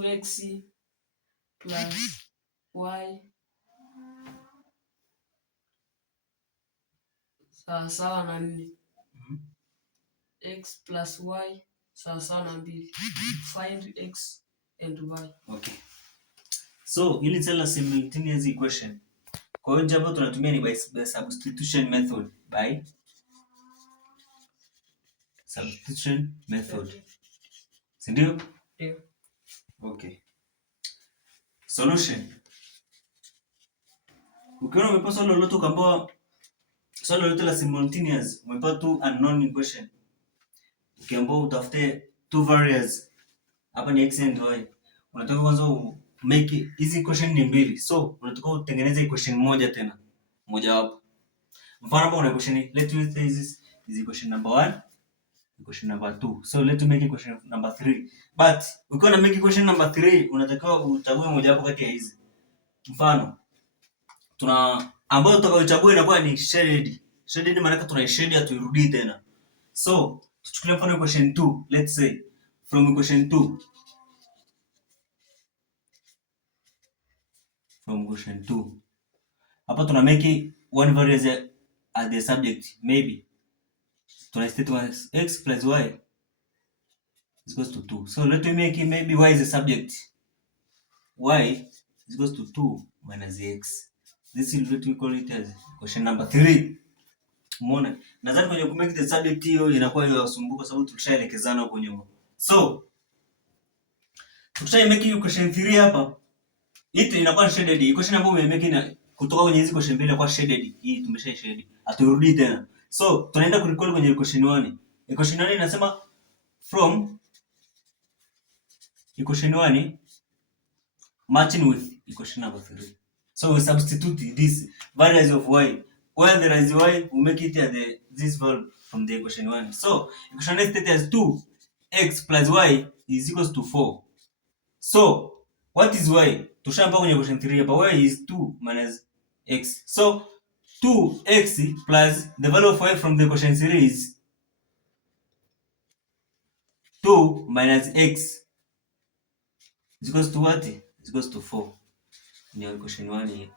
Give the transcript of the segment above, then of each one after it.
2x plus y sawasawa na 4. X plus y sawasawa na 2. Find x and y. Okay. So, ili tell a simultaneous equation. Kwa hiyo hapo tunatumia ni by substitution method. By substitution method. Si ndio? Ndio. Okay. Solution. Ukiona umepata swali lolote ukaambiwa swali lolote la simultaneous, umepata tu unknown equation. Ukiambiwa utafute two variables. Hapa ni x and y. Unataka kwanza make hizi equation ni mbili. So, unataka utengeneze equation moja tena. Moja wapo. Mfano hapa una equation, let us say this is equation number 1, equation number 2. So, let us make equation number 3. But, ukiwa na make equation number 3, unatakiwa uchague moja wapo kati ya hizi. Mfano, ambayo utakayochagua inakuwa ni shaded. Shaded maana yake tunaishade hatuirudi tena. So, tuchukulie mfano equation 2, let's say from equation 2. From equation 2. Hapa tuna make one variable as the subject, maybe. Tuna state x plus y is equals to 2. So let me make it maybe y is the subject. Y is equals to 2 minus x. This is what we call it as question number 3. Umeona? Nadhani kwenye ku make the subject hiyo inakuwa hiyo usumbuko sababu tulishaelekezana huko nyuma. So tukisha make hiyo question 3 hapa, hii inakuwa shaded. Equation ambayo umemake ina kutoka kwenye hizo question mbili inakuwa shaded. Hii tumesha shade. Haturudi tena. So tunaenda kurecall kwenye equation 1. Equation 1 inasema from equation 1 matching with equation number 3. So we substitute this variance of y. Where there is y, we make it as this value from the equation 1. So equation 1 stated as 2x plus y is equals to 4. So what is y? Tushamba kwenye equation 3 hapa, y is 2 minus x. So 2x plus the value of y from the equation 3 is 2 minus x is equals to what? Is equals to 4. In your equation 1 here.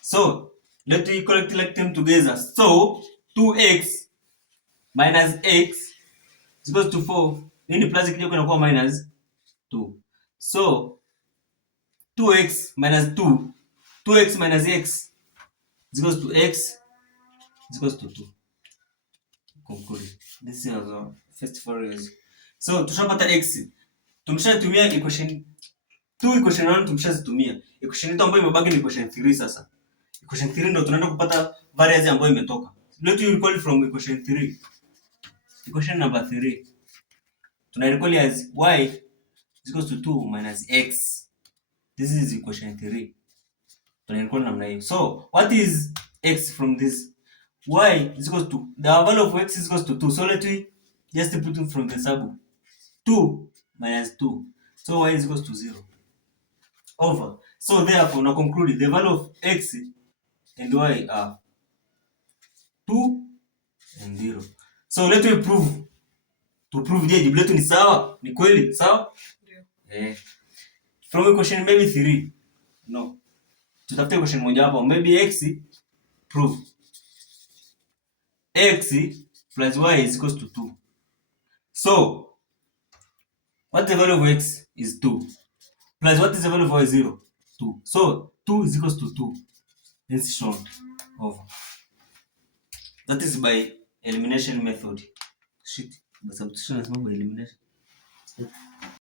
So let me collect them together. So 2x minus x is equals to 4. Then plus kidogo inakuwa minus 2. So 2x minus 2, 2x minus x is equals to x is equals to 2. Conclude. This is our first variance. So tushapata x. Tumeshatumia equation 2, equation 1 tumeshazitumia. Equation yetu ambayo imebaki ni equation 3 sasa. Equation 3 ndio tunaenda kupata variance ambayo imetoka. Let you recall from equation 3. Equation number 3. Tuna recall as y is equals to 2 minus x. This is equation 3. Tuna recall namna hiyo. So, what is x from this? Y is equals to, the value of x is equals to 2. So, let me just put it from the sub. 2 minus 2. So, y is equals to 0. Over. So, therefore, now conclude the value of x and y are 2 and 0. So, let me prove. To prove je, jibu letu ni sawa? Ni kweli? Sawa? Ndio. From equation maybe 3. No. Tutafute equation moja hapo. Maybe x prove. X plus y is equals to 2. So, what the value of x is 2. Plus what is the value of y? 0. 2. So, 2 is equals to 2. It's shown. Over. That is by elimination method. Shit. By substitution as well by elimination.